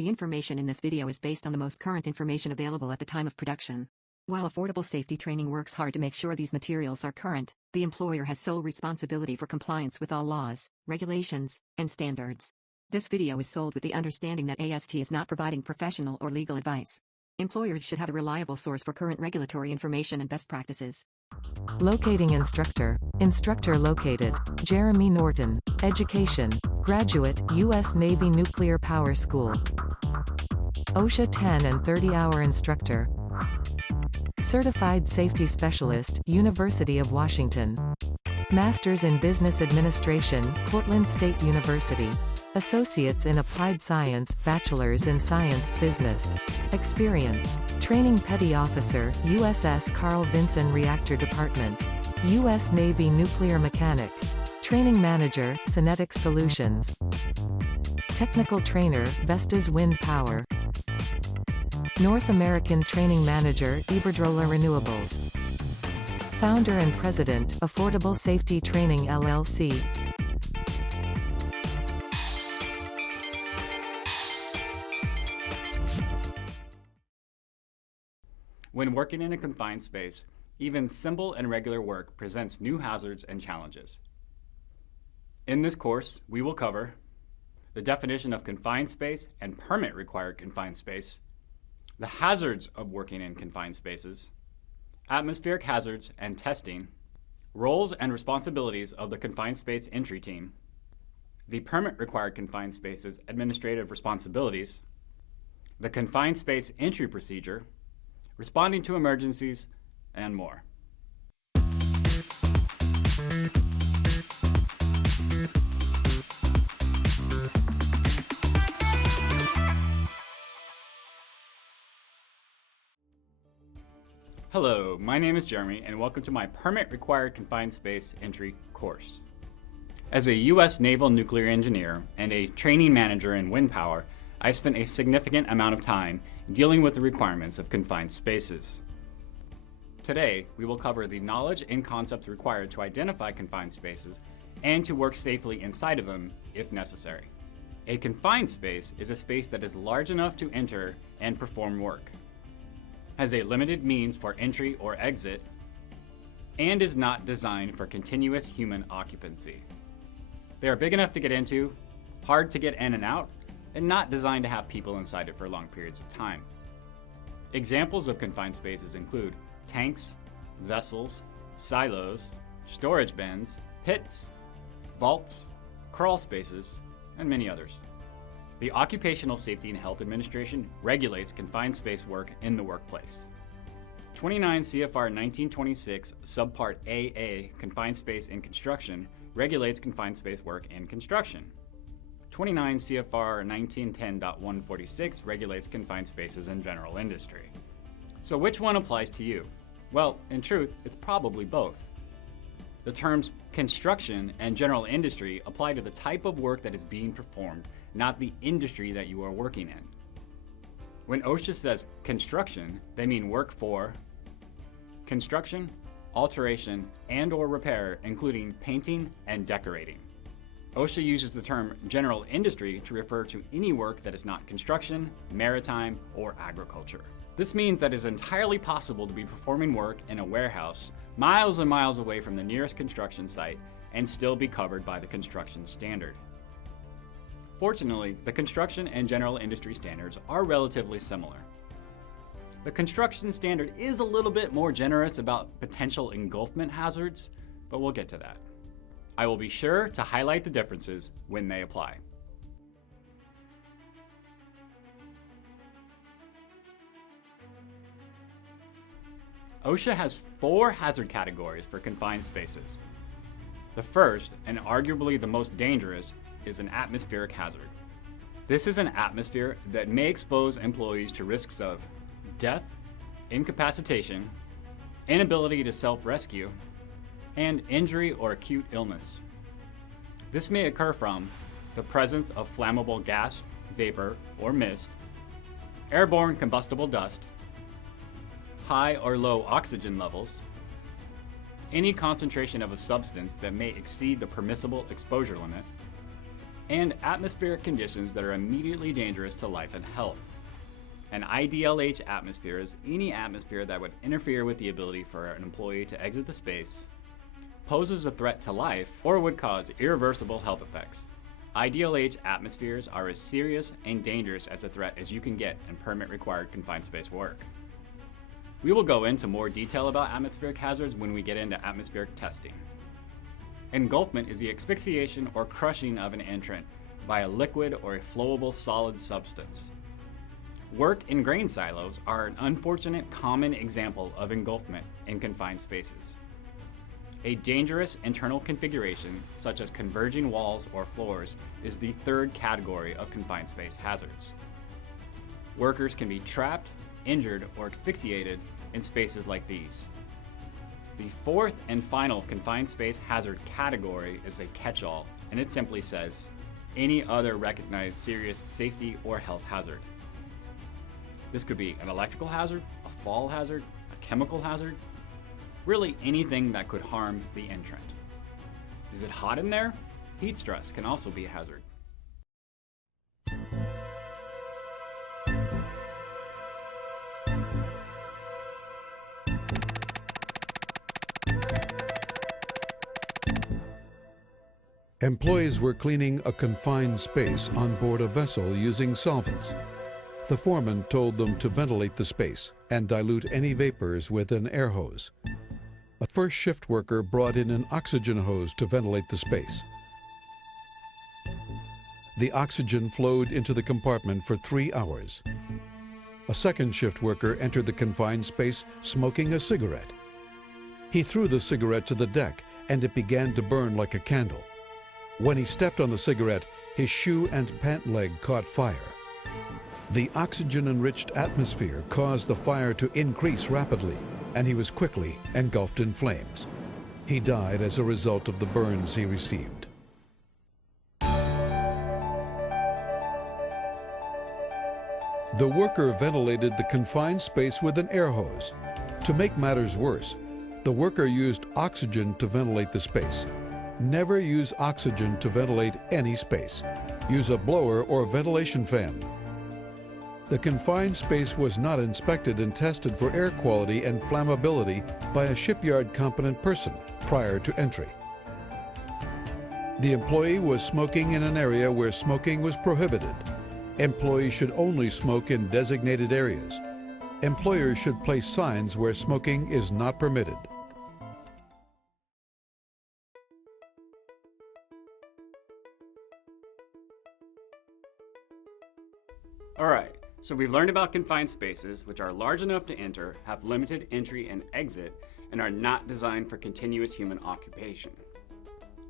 The information in this video is based on the most current information available at the time of production. While Affordable Safety Training works hard to make sure these materials are current, the employer has sole responsibility for compliance with all laws, regulations, and standards. This video is sold with the understanding that AST is not providing professional or legal advice. Employers should have a reliable source for current regulatory information and best practices. Locating instructor. Instructor located. Jeremy Norton. Education. Graduate, U.S. Navy Nuclear Power School. OSHA 10 and 30-hour instructor. Certified Safety Specialist, University of Washington. Masters in Business Administration, Portland State University. Associates in Applied Science, Bachelor's in Science, Business. Experience. Training Petty Officer, USS Carl Vinson Reactor Department. U.S. Navy Nuclear Mechanic. Training Manager, Synetics Solutions. Technical Trainer, Vestas Wind Power. North American Training Manager, Iberdrola Renewables. Founder and President, Affordable Safety Training LLC. When working in a confined space, even simple and regular work presents new hazards and challenges. In this course, we will cover the definition of confined space and permit-required confined space, the hazards of working in confined spaces, atmospheric hazards and testing, roles and responsibilities of the confined space entry team, the permit-required confined spaces administrative responsibilities, the confined space entry procedure, responding to emergencies, and more. Hello, my name is Jeremy, and welcome to my Permit-Required Confined Space Entry course. As a U.S. Naval nuclear engineer and a training manager in wind power, I spent a significant amount of time dealing with the requirements of confined spaces. Today, we will cover the knowledge and concepts required to identify confined spaces and to work safely inside of them if necessary. A confined space is a space that is large enough to enter and perform work, has a limited means for entry or exit, and is not designed for continuous human occupancy. They are big enough to get into, hard to get in and out, and not designed to have people inside it for long periods of time. Examples of confined spaces include tanks, vessels, silos, storage bins, pits, vaults, crawl spaces, and many others. The Occupational Safety and Health Administration regulates confined space work in the workplace. 29 CFR 1926 Subpart AA, Confined Space in Construction, regulates confined space work in construction. 29 CFR 1910.146 regulates confined spaces in general industry. So which one applies to you? Well, in truth, it's probably both. The terms construction and general industry apply to the type of work that is being performed, not the industry that you are working in. When OSHA says construction, they mean work for construction, alteration, and/or repair, including painting and decorating. OSHA uses the term general industry to refer to any work that is not construction, maritime, or agriculture. This means that it is entirely possible to be performing work in a warehouse miles and miles away from the nearest construction site and still be covered by the construction standard. Fortunately, the construction and general industry standards are relatively similar. The construction standard is a little bit more generous about potential engulfment hazards, but we'll get to that. I will be sure to highlight the differences when they apply. OSHA has 4 hazard categories for confined spaces. The first, and arguably the most dangerous, is an atmospheric hazard. This is an atmosphere that may expose employees to risks of death, incapacitation, inability to self-rescue, and injury or acute illness. This may occur from the presence of flammable gas, vapor, or mist, airborne combustible dust, high or low oxygen levels, any concentration of a substance that may exceed the permissible exposure limit, and atmospheric conditions that are immediately dangerous to life and health. An IDLH atmosphere is any atmosphere that would interfere with the ability for an employee to exit the space, poses a threat to life, or would cause irreversible health effects. IDLH atmospheres are as serious and dangerous as a threat as you can get in permit-required confined space work. We will go into more detail about atmospheric hazards when we get into atmospheric testing. Engulfment is the asphyxiation or crushing of an entrant by a liquid or a flowable solid substance. Work in grain silos are an unfortunate common example of engulfment in confined spaces. A dangerous internal configuration, such as converging walls or floors, is the third category of confined space hazards. Workers can be trapped, injured, or asphyxiated in spaces like these. The fourth and final confined space hazard category is a catch-all, and it simply says, any other recognized serious safety or health hazard. This could be an electrical hazard, a fall hazard, a chemical hazard, really anything that could harm the entrant. Is it hot in there? Heat stress can also be a hazard. Employees were cleaning a confined space on board a vessel using solvents. The foreman told them to ventilate the space and dilute any vapors with an air hose. A first shift worker brought in an oxygen hose to ventilate the space. The oxygen flowed into the compartment for 3 hours. A second shift worker entered the confined space smoking a cigarette. He threw the cigarette to the deck and it began to burn like a candle. When he stepped on the cigarette, his shoe and pant leg caught fire. The oxygen-enriched atmosphere caused the fire to increase rapidly, and he was quickly engulfed in flames. He died as a result of the burns he received. The worker ventilated the confined space with an air hose. To make matters worse, the worker used oxygen to ventilate the space. Never use oxygen to ventilate any space. Use a blower or ventilation fan. The confined space was not inspected and tested for air quality and flammability by a shipyard competent person prior to entry. The employee was smoking in an area where smoking was prohibited. Employees should only smoke in designated areas. Employers should place signs where smoking is not permitted. Alright, so we've learned about confined spaces, which are large enough to enter, have limited entry and exit, and are not designed for continuous human occupation.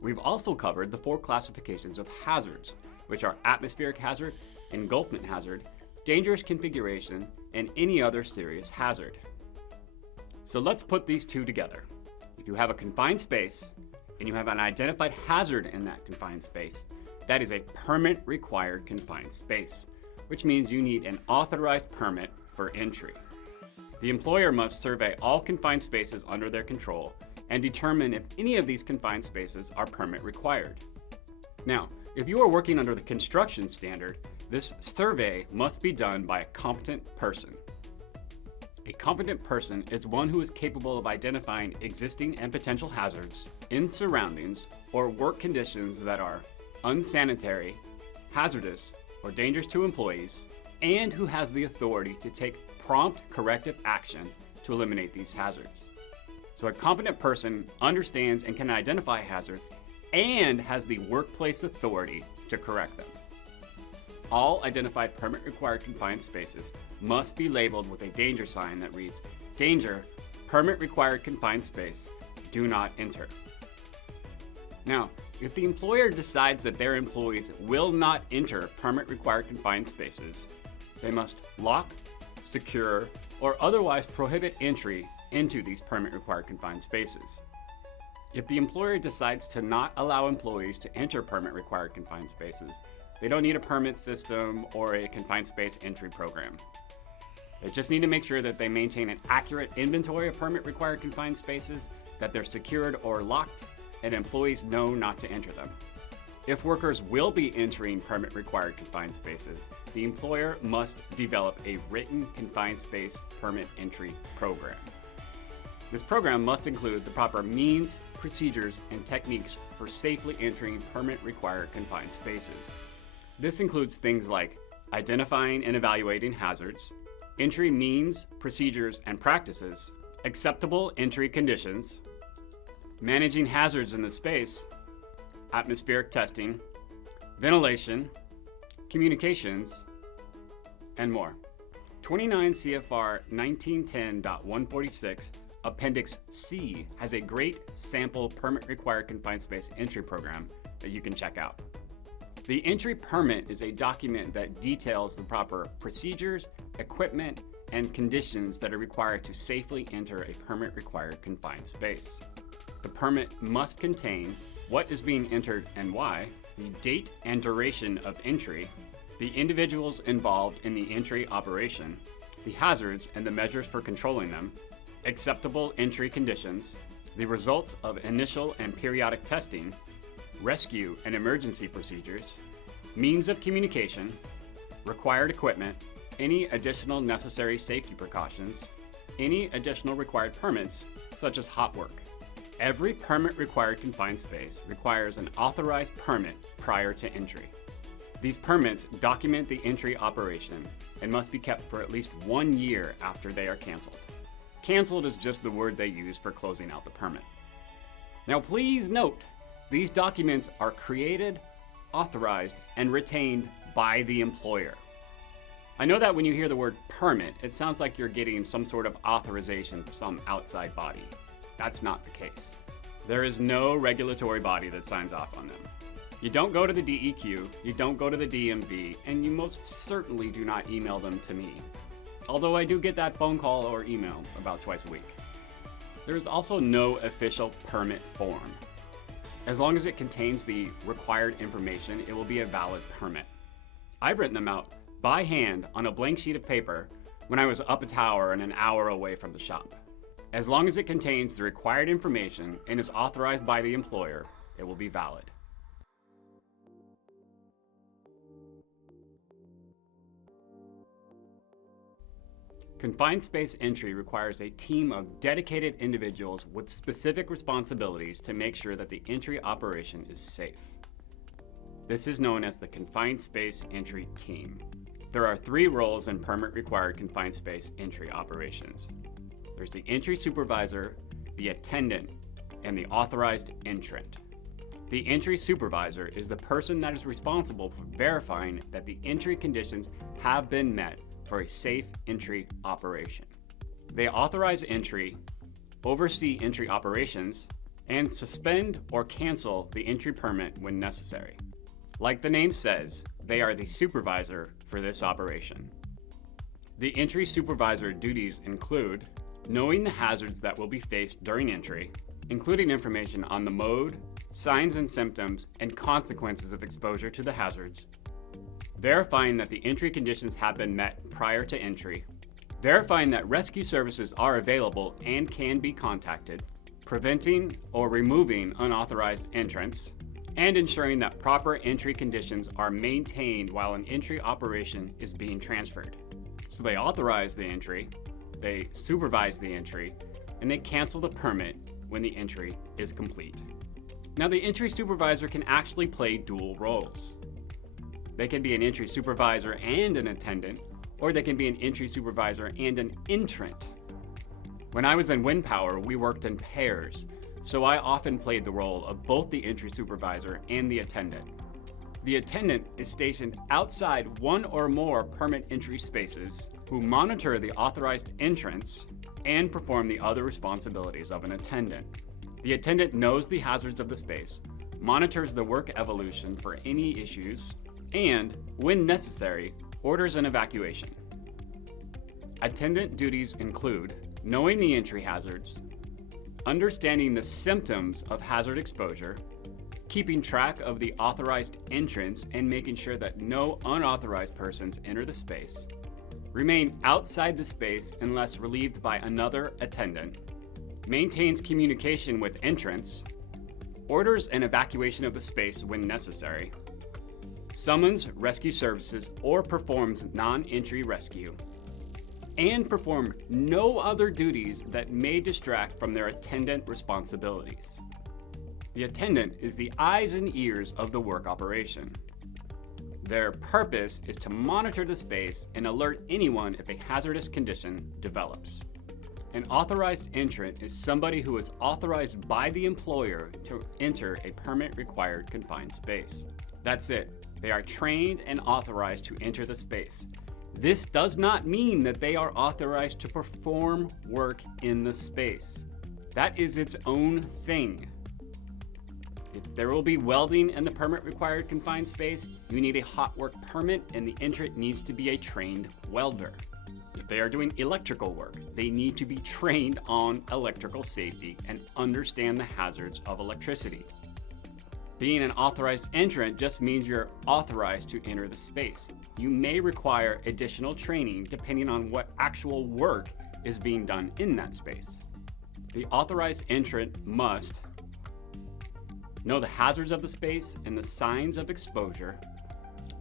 We've also covered the 4 classifications of hazards, which are atmospheric hazard, engulfment hazard, dangerous configuration, and any other serious hazard. So let's put these 2 together. If you have a confined space, and you have an identified hazard in that confined space, that is a permit-required confined space, which means you need an authorized permit for entry. The employer must survey all confined spaces under their control and determine if any of these confined spaces are permit required. Now, if you are working under the construction standard, this survey must be done by a competent person. A competent person is one who is capable of identifying existing and potential hazards in surroundings or work conditions that are unsanitary, hazardous, or dangerous to employees, and who has the authority to take prompt corrective action to eliminate these hazards. So a competent person understands and can identify hazards and has the workplace authority to correct them. All identified permit-required confined spaces must be labeled with a danger sign that reads, "Danger, permit-required confined space, do not enter." Now, if the employer decides that their employees will not enter permit-required confined spaces, they must lock, secure, or otherwise prohibit entry into these permit-required confined spaces. If the employer decides to not allow employees to enter permit-required confined spaces, they don't need a permit system or a confined space entry program. They just need to make sure that they maintain an accurate inventory of permit-required confined spaces, that they're secured or locked, and employees know not to enter them. If workers will be entering permit-required confined spaces, the employer must develop a written confined space permit entry program. This program must include the proper means, procedures, and techniques for safely entering permit-required confined spaces. This includes things like identifying and evaluating hazards, entry means, procedures, and practices, acceptable entry conditions, managing hazards in the space, atmospheric testing, ventilation, communications, and more. 29 CFR 1910.146 Appendix C has a great sample permit-required confined space entry program that you can check out. The entry permit is a document that details the proper procedures, equipment, and conditions that are required to safely enter a permit-required confined space. The permit must contain what is being entered and why, the date and duration of entry, the individuals involved in the entry operation, the hazards and the measures for controlling them, acceptable entry conditions, the results of initial and periodic testing, rescue and emergency procedures, means of communication, required equipment, any additional necessary safety precautions, any additional required permits, such as hot work. Every permit-required confined space requires an authorized permit prior to entry. These permits document the entry operation and must be kept for at least 1 year after they are canceled. Canceled is just the word they use for closing out the permit. Now please note, these documents are created, authorized, and retained by the employer. I know that when you hear the word permit, it sounds like you're getting some sort of authorization from some outside body. That's not the case. There is no regulatory body that signs off on them. You don't go to the DEQ, you don't go to the DMV, and you most certainly do not email them to me. Although I do get that phone call or email about twice a week. There is also no official permit form. As long as it contains the required information, it will be a valid permit. I've written them out by hand on a blank sheet of paper when I was up a tower and an hour away from the shop. As long as it contains the required information and is authorized by the employer, it will be valid. Confined space entry requires a team of dedicated individuals with specific responsibilities to make sure that the entry operation is safe. This is known as the Confined Space Entry Team. There are 3 roles in permit-required confined space entry operations. There's the entry supervisor, the attendant, and the authorized entrant. The entry supervisor is the person that is responsible for verifying that the entry conditions have been met for a safe entry operation. They authorize entry, oversee entry operations, and suspend or cancel the entry permit when necessary. Like the name says, they are the supervisor for this operation. The entry supervisor duties include knowing the hazards that will be faced during entry, including information on the mode, signs and symptoms, and consequences of exposure to the hazards, verifying that the entry conditions have been met prior to entry, verifying that rescue services are available and can be contacted, preventing or removing unauthorized entrance, and ensuring that proper entry conditions are maintained while an entry operation is being transferred. So they authorize the entry, they supervise the entry, and they cancel the permit when the entry is complete. Now the entry supervisor can actually play dual roles. They can be an entry supervisor and an attendant, or they can be an entry supervisor and an entrant. When I was in wind power, we worked in pairs, so I often played the role of both the entry supervisor and the attendant. The attendant is stationed outside one or more permit entry spaces who monitor the authorized entrance and perform the other responsibilities of an attendant. The attendant knows the hazards of the space, monitors the work evolution for any issues, and, when necessary, orders an evacuation. Attendant duties include knowing the entry hazards, understanding the symptoms of hazard exposure, keeping track of the authorized entrance and making sure that no unauthorized persons enter the space, remain outside the space unless relieved by another attendant, maintains communication with entrants, orders an evacuation of the space when necessary, summons rescue services or performs non-entry rescue, and perform no other duties that may distract from their attendant responsibilities. The attendant is the eyes and ears of the work operation. Their purpose is to monitor the space and alert anyone if a hazardous condition develops. An authorized entrant is somebody who is authorized by the employer to enter a permit-required confined space. That's it. They are trained and authorized to enter the space. This does not mean that they are authorized to perform work in the space. That is its own thing. If there will be welding in the permit-required confined space, you need a hot work permit and the entrant needs to be a trained welder. If they are doing electrical work, they need to be trained on electrical safety and understand the hazards of electricity. Being an authorized entrant just means you're authorized to enter the space. You may require additional training depending on what actual work is being done in that space. The authorized entrant must know the hazards of the space and the signs of exposure,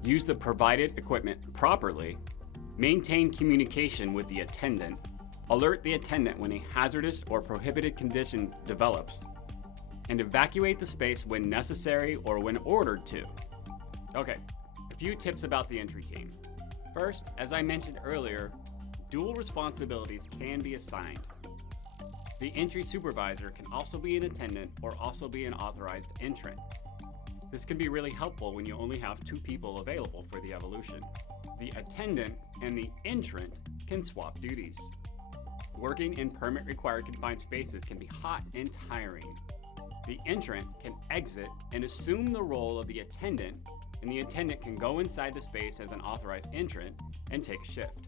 use the provided equipment properly, maintain communication with the attendant, alert the attendant when a hazardous or prohibited condition develops, and evacuate the space when necessary or when ordered to. Okay, a few tips about the entry team. First, as I mentioned earlier, dual responsibilities can be assigned. The entry supervisor can also be an attendant or also be an authorized entrant. This can be really helpful when you only have 2 people available for the evolution. The attendant and the entrant can swap duties. Working in permit-required confined spaces can be hot and tiring. The entrant can exit and assume the role of the attendant, and the attendant can go inside the space as an authorized entrant and take a shift.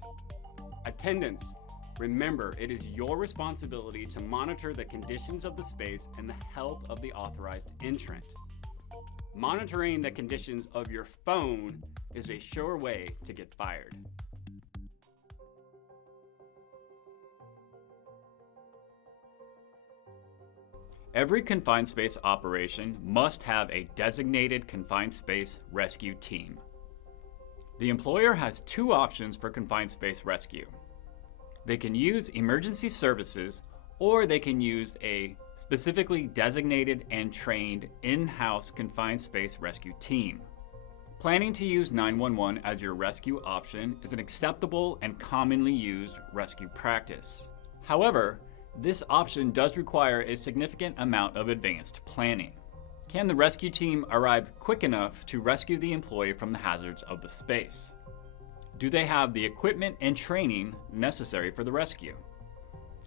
Attendants, remember, it is your responsibility to monitor the conditions of the space and the health of the authorized entrant. Monitoring the conditions of your phone is a sure way to get fired. Every confined space operation must have a designated confined space rescue team. The employer has 2 options for confined space rescue. They can use emergency services, or they can use a specifically designated and trained in-house confined space rescue team. Planning to use 911 as your rescue option is an acceptable and commonly used rescue practice. However, this option does require a significant amount of advanced planning. Can the rescue team arrive quick enough to rescue the employee from the hazards of the space? Do they have the equipment and training necessary for the rescue?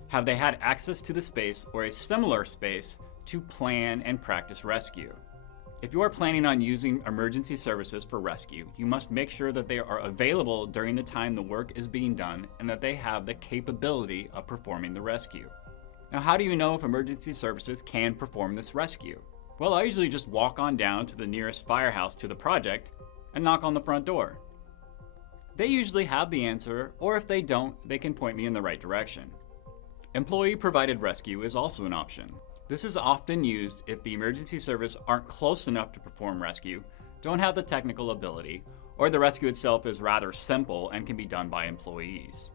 Have they had access to the space or a similar space to plan and practice rescue? If you are planning on using emergency services for rescue, you must make sure that they are available during the time the work is being done and that they have the capability of performing the rescue. Now, how do you know if emergency services can perform this rescue? Well, I usually just walk on down to the nearest firehouse to the project and knock on the front door. They usually have the answer, or if they don't, they can point me in the right direction. Employee-provided rescue is also an option. This is often used if the emergency service aren't close enough to perform rescue, don't have the technical ability, or the rescue itself is rather simple and can be done by employees.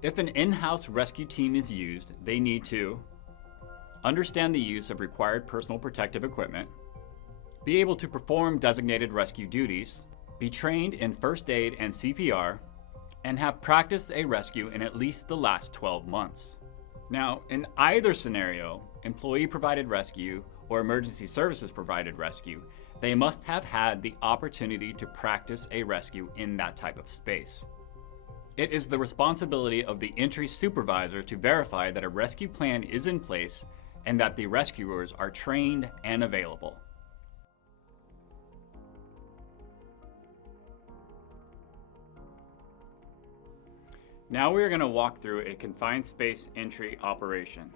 If an in-house rescue team is used, they need to understand the use of required personal protective equipment, be able to perform designated rescue duties, be trained in first aid and CPR, and have practiced a rescue in at least the last 12 months. Now, in either scenario, employee-provided rescue or emergency services provided rescue, they must have had the opportunity to practice a rescue in that type of space. It is the responsibility of the entry supervisor to verify that a rescue plan is in place and that the rescuers are trained and available. Now we are going to walk through a confined space entry operation.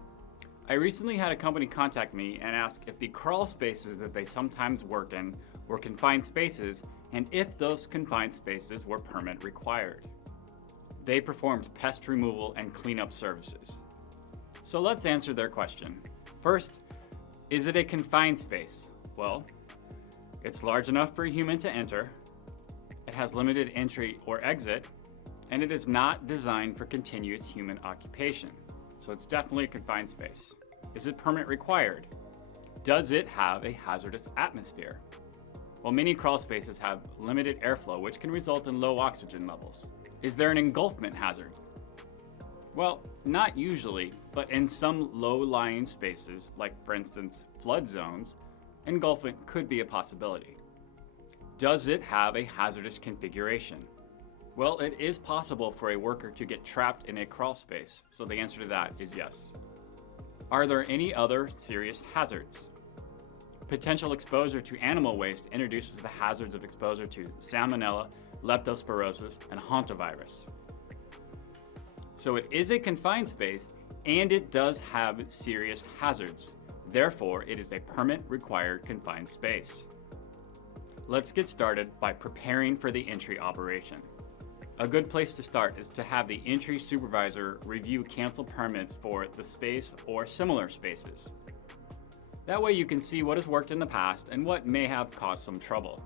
I recently had a company contact me and ask if the crawl spaces that they sometimes work in were confined spaces and if those confined spaces were permit required. They performed pest removal and cleanup services. So let's answer their question. First, Is it a confined space? Well, it's large enough for a human to enter, it has limited entry or exit, and it is not designed for continuous human occupation. So it's definitely a confined space. Is it permit required? Does it have a hazardous atmosphere? Well, many crawl spaces have limited airflow, which can result in low oxygen levels. Is there an engulfment hazard? Well, not usually, but in some low-lying spaces, like for instance, flood zones, engulfment could be a possibility. Does it have a hazardous configuration? Well, it is possible for a worker to get trapped in a crawl space, so the answer to that is yes. Are there any other serious hazards? Potential exposure to animal waste introduces the hazards of exposure to Salmonella, Leptospirosis, and hantavirus. So it is a confined space, and it does have serious hazards. Therefore, it is a permit-required confined space. Let's get started by preparing for the entry operation. A good place to start is to have the entry supervisor review cancel permits for the space or similar spaces. That way you can see what has worked in the past and what may have caused some trouble.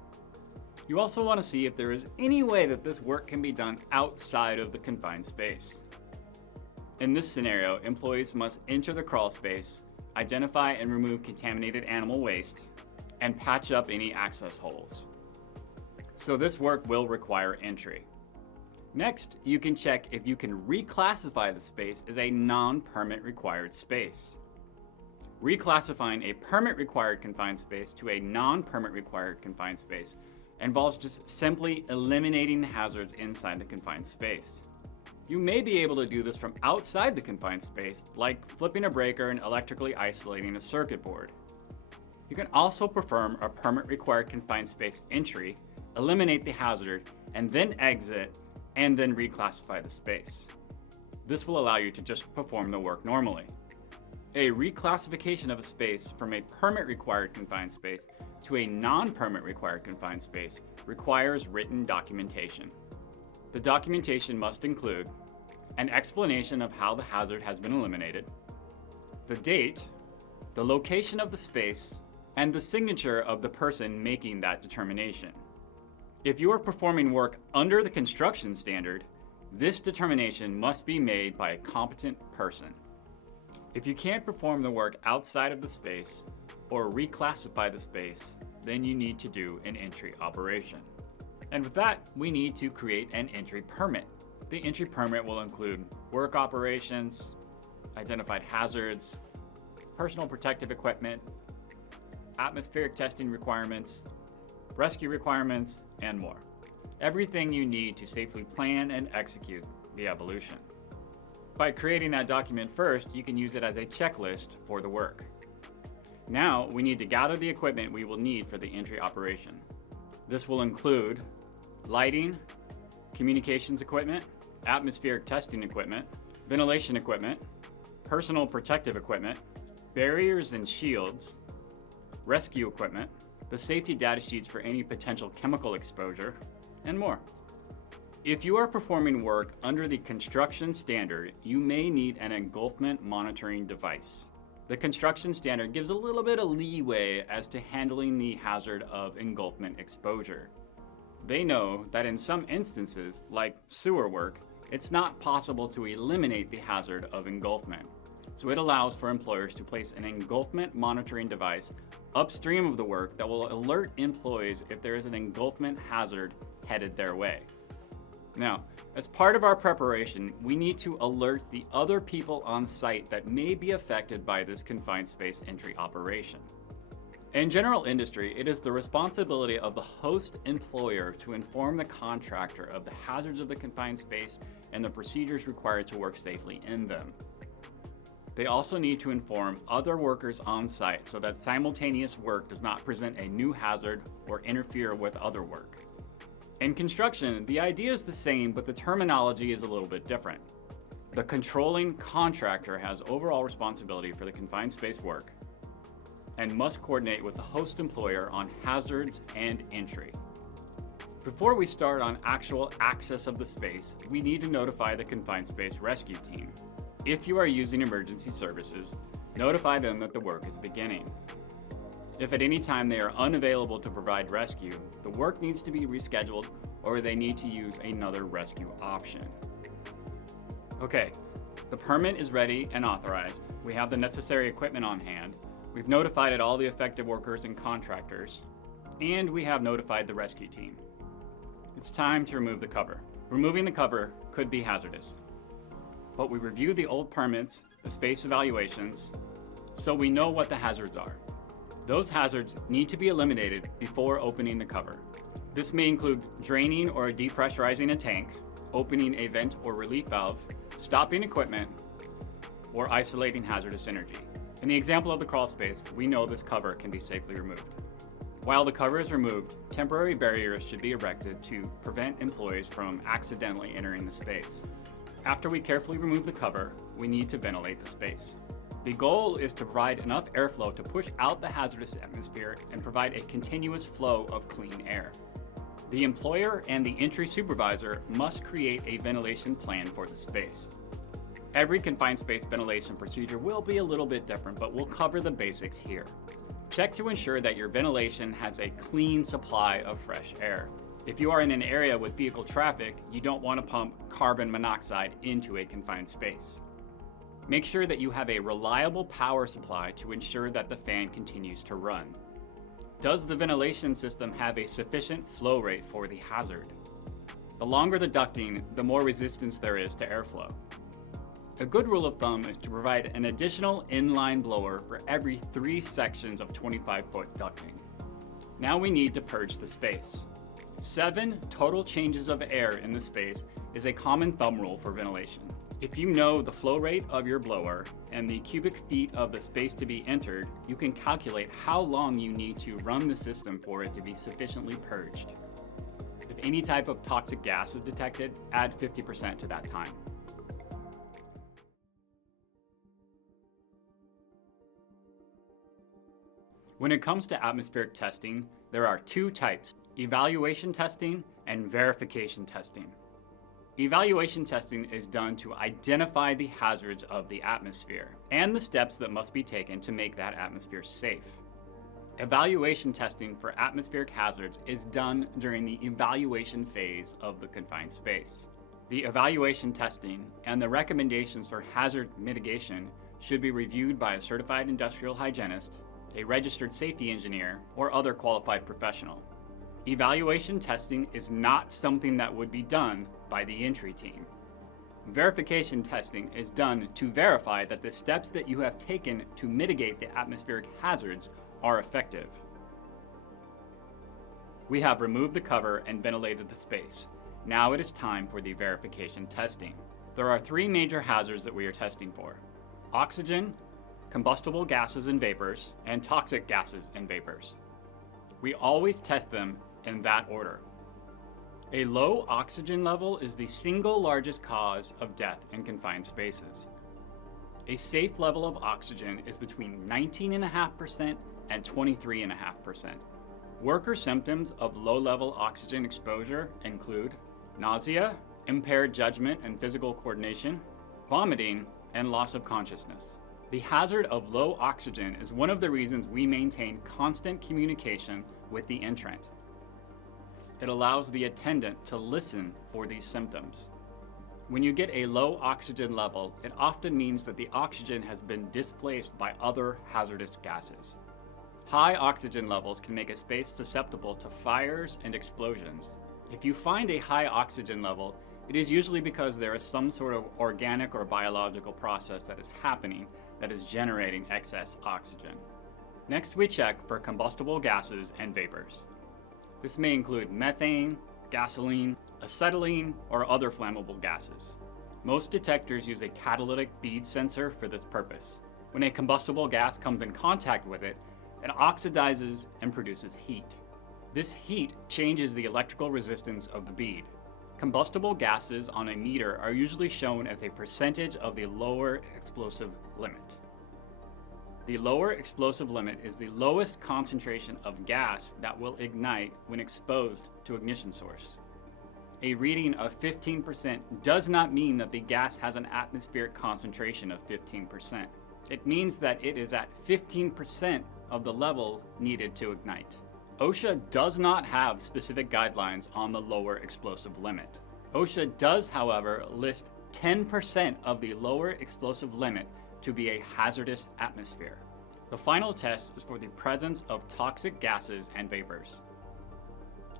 You also want to see if there is any way that this work can be done outside of the confined space. In this scenario, employees must enter the crawl space, identify and remove contaminated animal waste, and patch up any access holes. So this work will require entry. Next, you can check if you can reclassify the space as a non-permit required space. Reclassifying a permit required confined space to a non-permit required confined space involves just simply eliminating the hazards inside the confined space. You may be able to do this from outside the confined space, like flipping a breaker and electrically isolating a circuit board. You can also perform a permit required confined space entry, eliminate the hazard, and then exit, and then reclassify the space. This will allow you to just perform the work normally. A reclassification of a space from a permit required confined space to a non-permit required confined space requires written documentation. The documentation must include an explanation of how the hazard has been eliminated, the date, the location of the space, and the signature of the person making that determination. If you are performing work under the construction standard, this determination must be made by a competent person. If you can't perform the work outside of the space or reclassify the space, then you need to do an entry operation. And with that, we need to create an entry permit. The entry permit will include work operations, identified hazards, personal protective equipment, atmospheric testing requirements, rescue requirements, and more. Everything you need to safely plan and execute the evolution. By creating that document first, you can use it as a checklist for the work. Now, we need to gather the equipment we will need for the entry operation. This will include lighting, communications equipment, atmospheric testing equipment, ventilation equipment, personal protective equipment, barriers and shields, rescue equipment, the safety data sheets for any potential chemical exposure, and more. If you are performing work under the construction standard, you may need an engulfment monitoring device. The construction standard gives a little bit of leeway as to handling the hazard of engulfment exposure. They know that in some instances, like sewer work, it's not possible to eliminate the hazard of engulfment. So it allows for employers to place an engulfment monitoring device upstream of the work that will alert employees if there is an engulfment hazard headed their way. Now, as part of our preparation, we need to alert the other people on site that may be affected by this confined space entry operation. In general industry, it is the responsibility of the host employer to inform the contractor of the hazards of the confined space and the procedures required to work safely in them. They also need to inform other workers on site so that simultaneous work does not present a new hazard or interfere with other work. In construction, the idea is the same, but the terminology is a little bit different. The controlling contractor has overall responsibility for the confined space work and must coordinate with the host employer on hazards and entry. Before we start on actual access of the space, we need to notify the confined space rescue team. If you are using emergency services, Notify them that the work is beginning. If at any time they are unavailable to provide rescue, the work needs to be rescheduled or they need to use another rescue option. Okay, the permit is ready and authorized. We have the necessary equipment on hand. We've notified all the affected workers and contractors, and we have notified the rescue team. It's time to remove the cover. Removing the cover could be hazardous, but we reviewed the old permits, the space evaluations, so we know what the hazards are. Those hazards need to be eliminated before opening the cover. This may include draining or depressurizing a tank, opening a vent or relief valve, stopping equipment, or isolating hazardous energy. In the example of the crawl space, we know this cover can be safely removed. While the cover is removed, temporary barriers should be erected to prevent employees from accidentally entering the space. After we carefully remove the cover, we need to ventilate the space. The goal is to provide enough airflow to push out the hazardous atmosphere and provide a continuous flow of clean air. The employer and the entry supervisor must create a ventilation plan for the space. Every confined space ventilation procedure will be a little bit different, but we'll cover the basics here. Check to ensure that your ventilation has a clean supply of fresh air. If you are in an area with vehicle traffic, you don't want to pump carbon monoxide into a confined space. Make sure that you have a reliable power supply to ensure that the fan continues to run. Does the ventilation system have a sufficient flow rate for the hazard? The longer the ducting, the more resistance there is to airflow. A good rule of thumb is to provide an additional inline blower for every 3 sections of 25-foot ducting. Now we need to purge the space. 7 total changes of air in the space is a common thumb rule for ventilation. If you know the flow rate of your blower and the cubic feet of the space to be entered, you can calculate how long you need to run the system for it to be sufficiently purged. If any type of toxic gas is detected, add 50% to that time. When it comes to atmospheric testing, there are 2 types: evaluation testing and verification testing. Evaluation testing is done to identify the hazards of the atmosphere and the steps that must be taken to make that atmosphere safe. Evaluation testing for atmospheric hazards is done during the evaluation phase of the confined space. The evaluation testing and the recommendations for hazard mitigation should be reviewed by a certified industrial hygienist, a registered safety engineer, or other qualified professional. Evaluation testing is not something that would be done by the entry team. Verification testing is done to verify that the steps that you have taken to mitigate the atmospheric hazards are effective. We have removed the cover and ventilated the space. Now it is time for the verification testing. There are 3 major hazards that we are testing for: oxygen, combustible gases and vapors, and toxic gases and vapors. We always test them in that order. A low oxygen level is the single largest cause of death in confined spaces. A safe level of oxygen is between 19.5% and 23.5%. Worker symptoms of low-level oxygen exposure include nausea, impaired judgment and physical coordination, vomiting, and loss of consciousness. The hazard of low oxygen is one of the reasons we maintain constant communication with the entrant. It allows the attendant to listen for these symptoms. When you get a low oxygen level, it often means that the oxygen has been displaced by other hazardous gases. High oxygen levels can make a space susceptible to fires and explosions. If you find a high oxygen level, it is usually because there is some sort of organic or biological process that is happening that is generating excess oxygen. Next, we check for combustible gases and vapors. This may include methane, gasoline, acetylene, or other flammable gases. Most detectors use a catalytic bead sensor for this purpose. When a combustible gas comes in contact with it, it oxidizes and produces heat. This heat changes the electrical resistance of the bead. Combustible gases on a meter are usually shown as a percentage of the lower explosive limit. The lower explosive limit is the lowest concentration of gas that will ignite when exposed to ignition source. A reading of 15% does not mean that the gas has an atmospheric concentration of 15%. It means that it is at 15% of the level needed to ignite. OSHA does not have specific guidelines on the lower explosive limit. OSHA does, however, list 10% of the lower explosive limit to be a hazardous atmosphere. The final test is for the presence of toxic gases and vapors.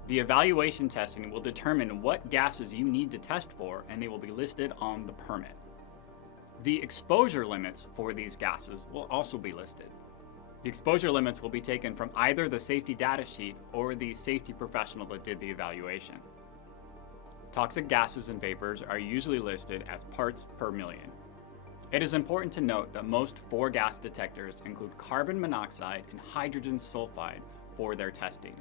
The evaluation testing will determine what gases you need to test for, and they will be listed on the permit. The exposure limits for these gases will also be listed. The exposure limits will be taken from either the safety data sheet or the safety professional that did the evaluation. Toxic gases and vapors are usually listed as parts per million. It is important to note that most 4-gas detectors include carbon monoxide and hydrogen sulfide for their testing.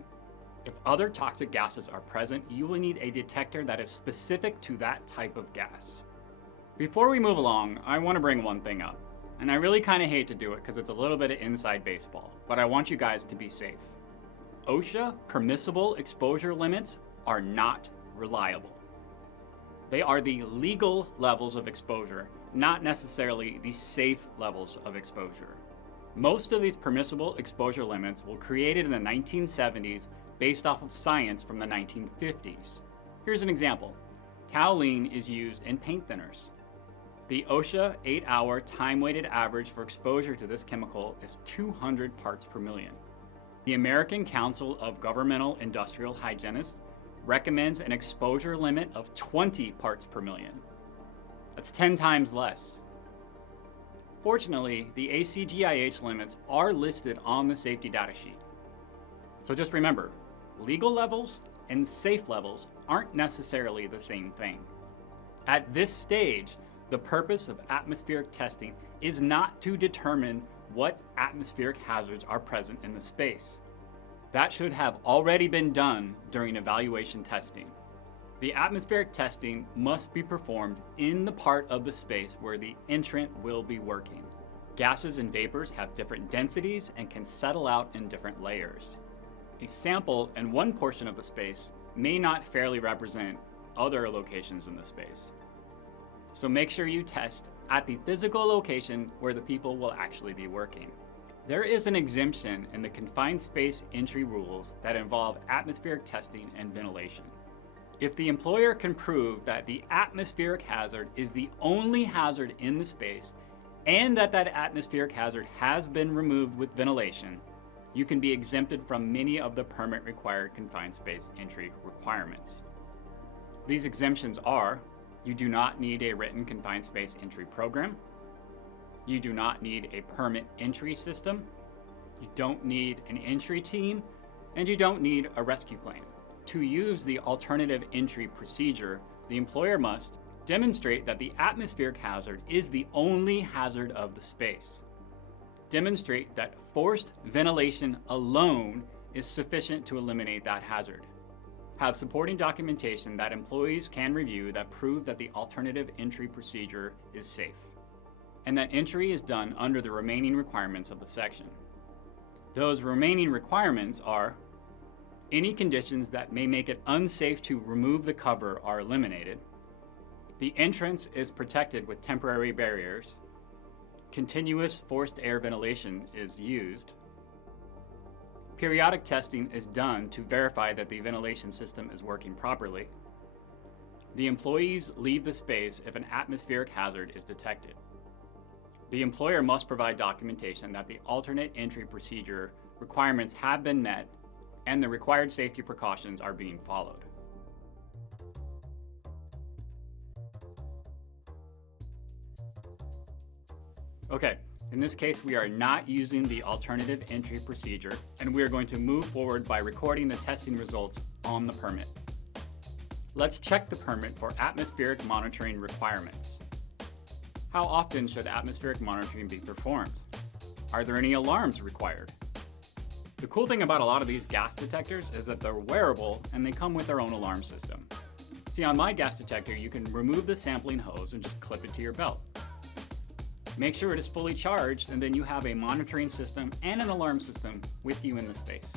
If other toxic gases are present, you will need a detector that is specific to that type of gas. Before we move along, I want to bring one thing up, and I really kind of hate to do it because it's a little bit of inside baseball, but I want you guys to be safe. OSHA permissible exposure limits are not reliable. They are the legal levels of exposure, not necessarily the safe levels of exposure. Most of these permissible exposure limits were created in the 1970s based off of science from the 1950s. Here's an example. Toluene is used in paint thinners. The OSHA 8-hour time-weighted average for exposure to this chemical is 200 parts per million. The American Council of Governmental Industrial Hygienists recommends an exposure limit of 20 parts per million. That's 10 times less. Fortunately, the ACGIH limits are listed on the safety data sheet. So just remember, legal levels and safe levels aren't necessarily the same thing. At this stage, the purpose of atmospheric testing is not to determine what atmospheric hazards are present in the space. That should have already been done during evaluation testing. The atmospheric testing must be performed in the part of the space where the entrant will be working. Gases and vapors have different densities and can settle out in different layers. A sample in one portion of the space may not fairly represent other locations in the space. So make sure you test at the physical location where the people will actually be working. There is an exemption in the confined space entry rules that involve atmospheric testing and ventilation. If the employer can prove that the atmospheric hazard is the only hazard in the space and that that atmospheric hazard has been removed with ventilation, you can be exempted from many of the permit required confined space entry requirements. These exemptions are: you do not need a written confined space entry program, you do not need a permit entry system, you don't need an entry team, and you don't need a rescue plan. To use the alternative entry procedure, the employer must demonstrate that the atmospheric hazard is the only hazard of the space. Demonstrate that forced ventilation alone is sufficient to eliminate that hazard. Have supporting documentation that employees can review that prove that the alternative entry procedure is safe, and that entry is done under the remaining requirements of the section. Those remaining requirements are: any conditions that may make it unsafe to remove the cover are eliminated, the entrance is protected with temporary barriers, continuous forced air ventilation is used, periodic testing is done to verify that the ventilation system is working properly, the employees leave the space if an atmospheric hazard is detected. The employer must provide documentation that the alternate entry procedure requirements have been met and the required safety precautions are being followed. Okay, in this case we are not using the alternative entry procedure, and we are going to move forward by recording the testing results on the permit. Let's check the permit for atmospheric monitoring requirements. How often should atmospheric monitoring be performed? Are there any alarms required? The cool thing about a lot of these gas detectors is that they're wearable and they come with their own alarm system. See, on my gas detector, you can remove the sampling hose and just clip it to your belt. Make sure it is fully charged, and then you have a monitoring system and an alarm system with you in the space.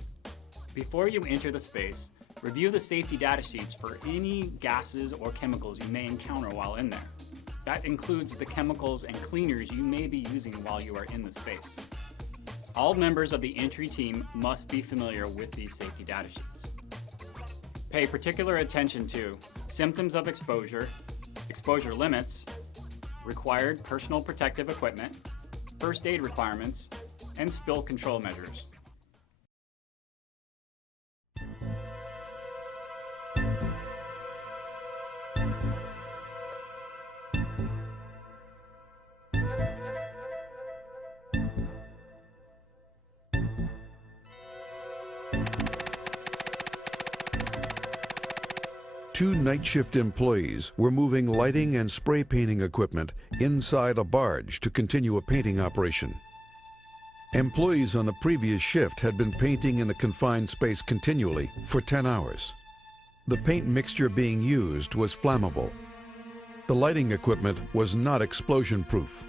Before you enter the space, review the safety data sheets for any gases or chemicals you may encounter while in there. That includes the chemicals and cleaners you may be using while you are in the space. All members of the entry team must be familiar with these safety data sheets. Pay particular attention to symptoms of exposure, exposure limits, required personal protective equipment, first aid requirements, and spill control measures. Two night shift employees were moving lighting and spray painting equipment inside a barge to continue a painting operation. Employees on the previous shift had been painting in the confined space continually for 10 hours. The paint mixture being used was flammable. The lighting equipment was not explosion-proof.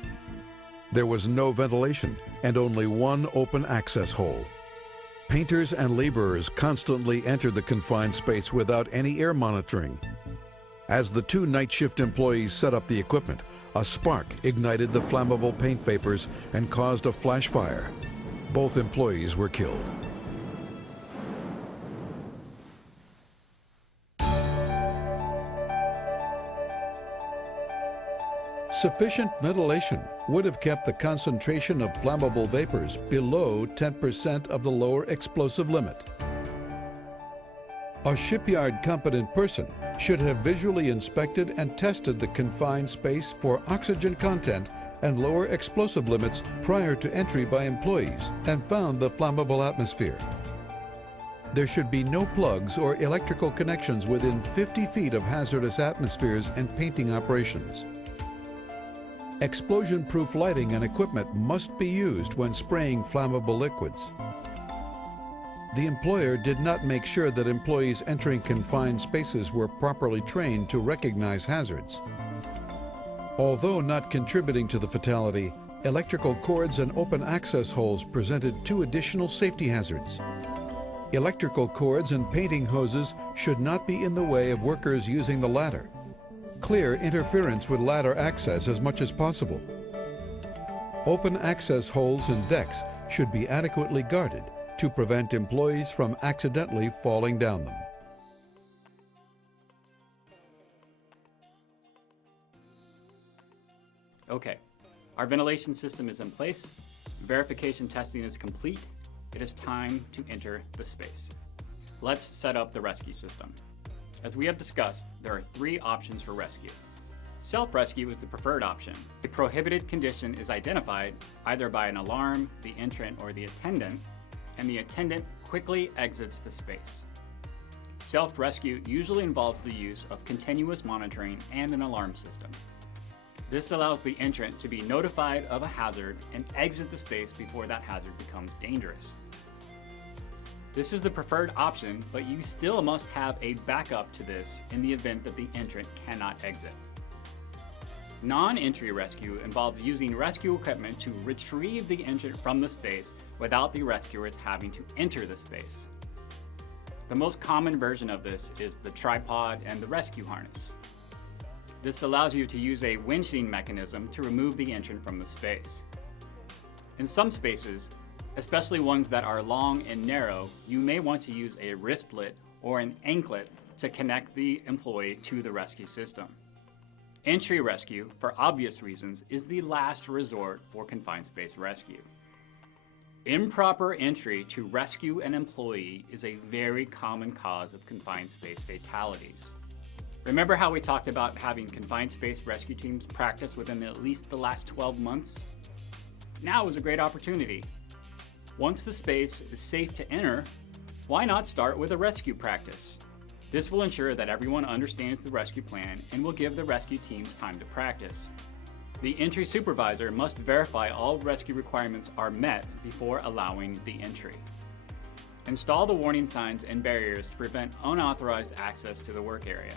There was no ventilation and only one open access hole. Painters and laborers constantly entered the confined space without any air monitoring. As the two night shift employees set up the equipment, a spark ignited the flammable paint vapors and caused a flash fire. Both employees were killed. Sufficient ventilation would have kept the concentration of flammable vapors below 10% of the lower explosive limit. A shipyard competent person should have visually inspected and tested the confined space for oxygen content and lower explosive limits prior to entry by employees and found the flammable atmosphere. There should be no plugs or electrical connections within 50 feet of hazardous atmospheres and painting operations. Explosion-proof lighting and equipment must be used when spraying flammable liquids. The employer did not make sure that employees entering confined spaces were properly trained to recognize hazards. Although not contributing to the fatality, electrical cords and open access holes presented two additional safety hazards. Electrical cords and painting hoses should not be in the way of workers using the ladder. Clear interference with ladder access as much as possible. Open access holes and decks should be adequately guarded to prevent employees from accidentally falling down them. Okay, our ventilation system is in place, verification testing is complete, it is time to enter the space. Let's set up the rescue system. As we have discussed, there are three options for rescue. Self-rescue is the preferred option. A prohibited condition is identified either by an alarm, the entrant, or the attendant, and the attendant quickly exits the space. Self-rescue usually involves the use of continuous monitoring and an alarm system. This allows the entrant to be notified of a hazard and exit the space before that hazard becomes dangerous. This is the preferred option, but you still must have a backup to this in the event that the entrant cannot exit. Non-entry rescue involves using rescue equipment to retrieve the entrant from the space without the rescuers having to enter the space. The most common version of this is the tripod and the rescue harness. This allows you to use a winching mechanism to remove the entrant from the space. In some spaces, especially ones that are long and narrow, you may want to use a wristlet or an anklet to connect the employee to the rescue system. Entry rescue, for obvious reasons, is the last resort for confined space rescue. Improper entry to rescue an employee is a very common cause of confined space fatalities. Remember how we talked about having confined space rescue teams practice within at least the last 12 months? Now is a great opportunity. Once the space is safe to enter, why not start with a rescue practice? This will ensure that everyone understands the rescue plan and will give the rescue teams time to practice. The entry supervisor must verify all rescue requirements are met before allowing the entry. Install the warning signs and barriers to prevent unauthorized access to the work area.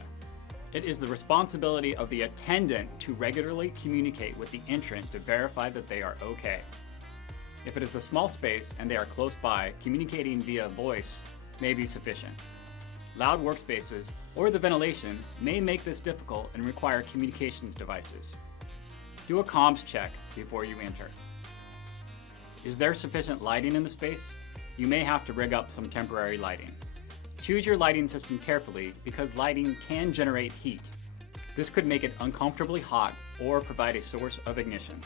It is the responsibility of the attendant to regularly communicate with the entrant to verify that they are okay. If it is a small space and they are close by, communicating via voice may be sufficient. Loud workspaces or the ventilation may make this difficult and require communications devices. Do a comms check before you enter. Is there sufficient lighting in the space? You may have to rig up some temporary lighting. Choose your lighting system carefully because lighting can generate heat. This could make it uncomfortably hot or provide a source of ignition.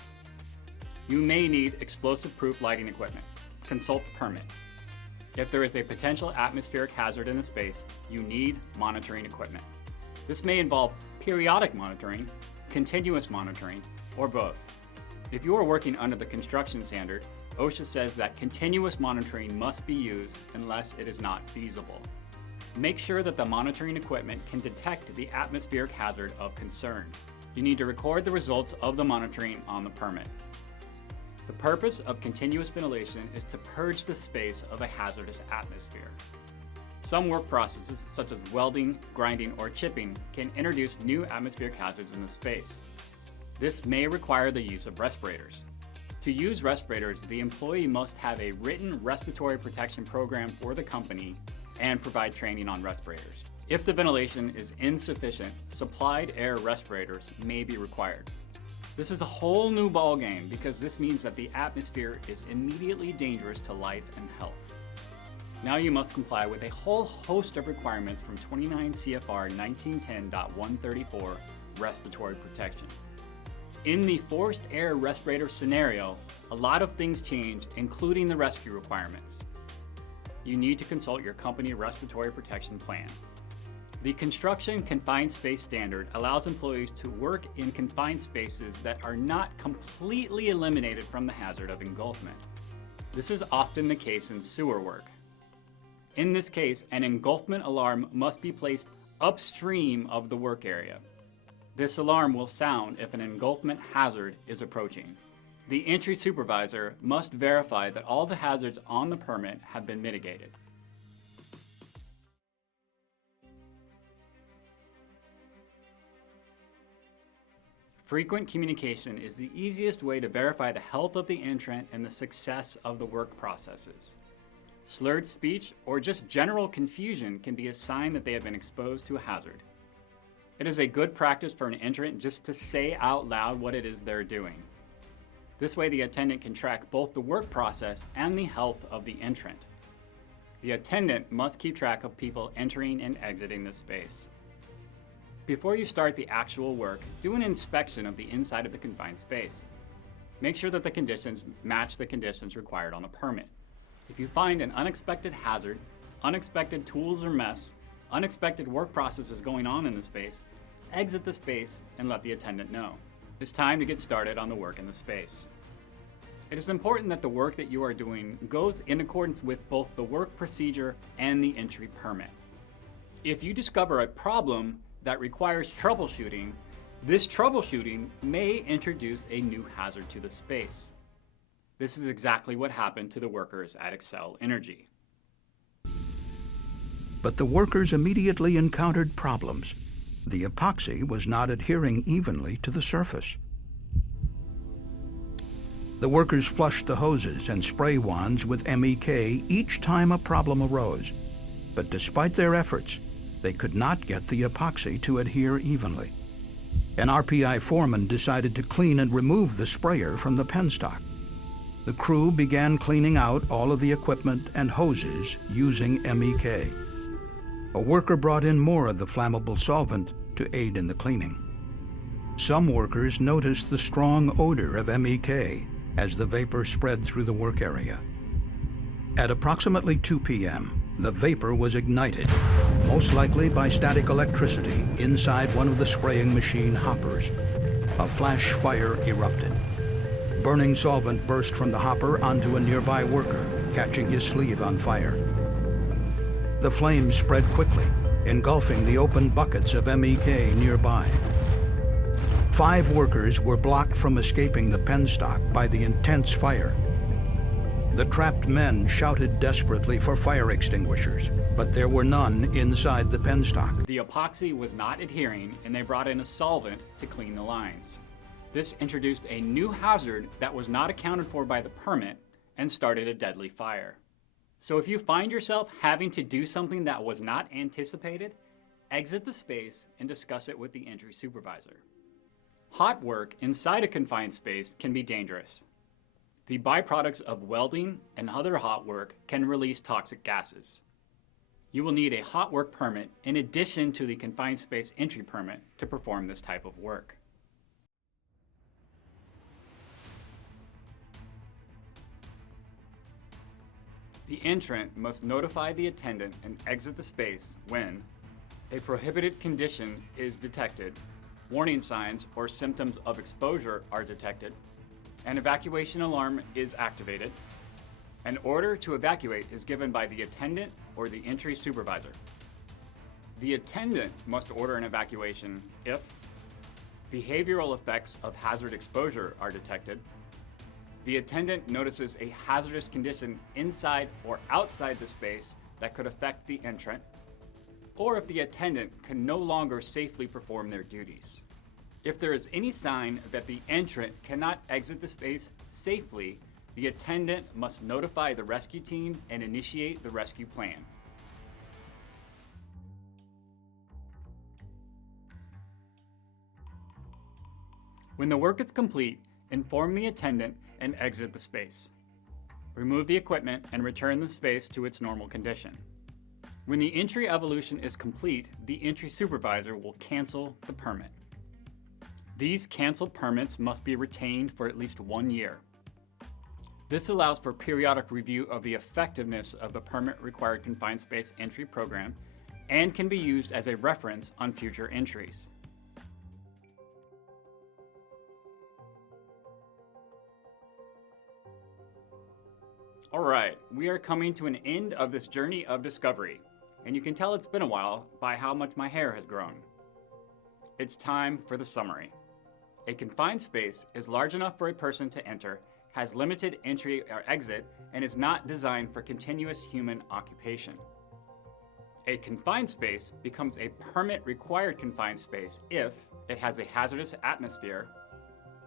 You may need explosive-proof lighting equipment. Consult the permit. If there is a potential atmospheric hazard in the space, you need monitoring equipment. This may involve periodic monitoring, continuous monitoring, or both. If you are working under the construction standard, OSHA says that continuous monitoring must be used unless it is not feasible. Make sure that the monitoring equipment can detect the atmospheric hazard of concern. You need to record the results of the monitoring on the permit. The purpose of continuous ventilation is to purge the space of a hazardous atmosphere. Some work processes, such as welding, grinding, or chipping, can introduce new atmospheric hazards in the space. This may require the use of respirators. To use respirators, the employee must have a written respiratory protection program for the company and provide training on respirators. If the ventilation is insufficient, supplied air respirators may be required. This is a whole new ballgame because this means that the atmosphere is immediately dangerous to life and health. Now you must comply with a whole host of requirements from 29 CFR 1910.134 respiratory protection. In the forced air respirator scenario, a lot of things change, including the rescue requirements. You need to consult your company respiratory protection plan. The Construction Confined Space Standard allows employees to work in confined spaces that are not completely eliminated from the hazard of engulfment. This is often the case in sewer work. In this case, an engulfment alarm must be placed upstream of the work area. This alarm will sound if an engulfment hazard is approaching. The entry supervisor must verify that all the hazards on the permit have been mitigated. Frequent communication is the easiest way to verify the health of the entrant and the success of the work processes. Slurred speech or just general confusion can be a sign that they have been exposed to a hazard. It is a good practice for an entrant just to say out loud what it is they're doing. This way the attendant can track both the work process and the health of the entrant. The attendant must keep track of people entering and exiting the space. Before you start the actual work, do an inspection of the inside of the confined space. Make sure that the conditions match the conditions required on the permit. If you find an unexpected hazard, unexpected tools or mess, unexpected work processes going on in the space, exit the space and let the attendant know. It's time to get started on the work in the space. It is important that the work that you are doing goes in accordance with both the work procedure and the entry permit. If you discover a problem that requires troubleshooting, this troubleshooting may introduce a new hazard to the space. This is exactly what happened to the workers at Xcel Energy. But the workers immediately encountered problems. The epoxy was not adhering evenly to the surface. The workers flushed the hoses and spray wands with MEK each time a problem arose. But despite their efforts, they could not get the epoxy to adhere evenly. An RPI foreman decided to clean and remove the sprayer from the penstock. The crew began cleaning out all of the equipment and hoses using MEK. A worker brought in more of the flammable solvent to aid in the cleaning. Some workers noticed the strong odor of MEK as the vapor spread through the work area. At approximately 2 p.m., the vapor was ignited, most likely by static electricity inside one of the spraying machine hoppers. A flash fire erupted. Burning solvent burst from the hopper onto a nearby worker, catching his sleeve on fire. The flames spread quickly, engulfing the open buckets of MEK nearby. 5 workers were blocked from escaping the penstock by the intense fire. The trapped men shouted desperately for fire extinguishers, but there were none inside the penstock. The epoxy was not adhering, and they brought in a solvent to clean the lines. This introduced a new hazard that was not accounted for by the permit and started a deadly fire. So if you find yourself having to do something that was not anticipated, exit the space and discuss it with the entry supervisor. Hot work inside a confined space can be dangerous. The byproducts of welding and other hot work can release toxic gases. You will need a hot work permit in addition to the confined space entry permit to perform this type of work. The entrant must notify the attendant and exit the space when a prohibited condition is detected, warning signs or symptoms of exposure are detected, an evacuation alarm is activated, an order to evacuate is given by the attendant or the entry supervisor. The attendant must order an evacuation if behavioral effects of hazard exposure are detected, the attendant notices a hazardous condition inside or outside the space that could affect the entrant, or if the attendant can no longer safely perform their duties. If there is any sign that the entrant cannot exit the space safely, the attendant must notify the rescue team and initiate the rescue plan. When the work is complete, inform the attendant and exit the space. Remove the equipment and return the space to its normal condition. When the entry evolution is complete, the entry supervisor will cancel the permit. These canceled permits must be retained for at least 1 year. This allows for periodic review of the effectiveness of the permit-required confined space entry program and can be used as a reference on future entries. All right, we are coming to an end of this journey of discovery, and you can tell it's been a while by how much my hair has grown. It's time for the summary. A confined space is large enough for a person to enter, has limited entry or exit, and is not designed for continuous human occupation. A confined space becomes a permit-required confined space if it has a hazardous atmosphere,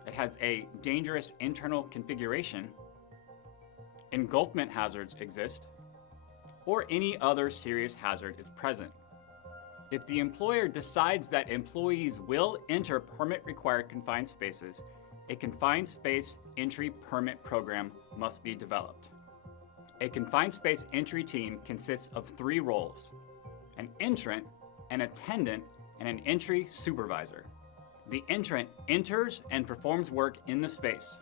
it has a dangerous internal configuration, engulfment hazards exist, or any other serious hazard is present. If the employer decides that employees will enter permit-required confined spaces, a confined space entry permit program must be developed. A confined space entry team consists of 3 roles: an entrant, an attendant, and an entry supervisor. The entrant enters and performs work in the space.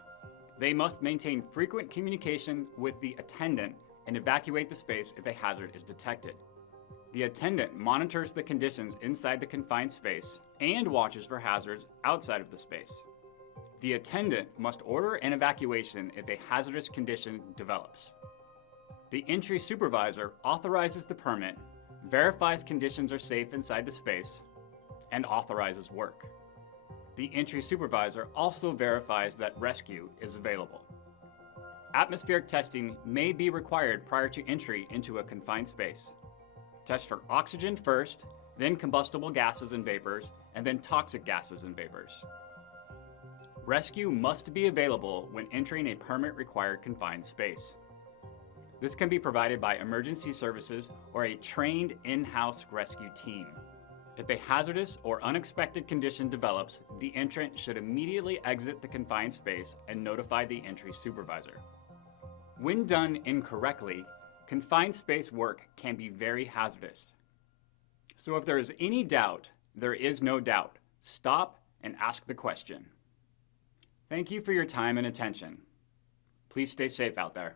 They must maintain frequent communication with the attendant and evacuate the space if a hazard is detected. The attendant monitors the conditions inside the confined space and watches for hazards outside of the space. The attendant must order an evacuation if a hazardous condition develops. The entry supervisor authorizes the permit, verifies conditions are safe inside the space, and authorizes work. The entry supervisor also verifies that rescue is available. Atmospheric testing may be required prior to entry into a confined space. Test for oxygen first, then combustible gases and vapors, and then toxic gases and vapors. Rescue must be available when entering a permit-required confined space. This can be provided by emergency services or a trained in-house rescue team. If a hazardous or unexpected condition develops, the entrant should immediately exit the confined space and notify the entry supervisor. When done incorrectly, confined space work can be very hazardous. So if there is any doubt, there is no doubt. Stop and ask the question. Thank you for your time and attention. Please stay safe out there.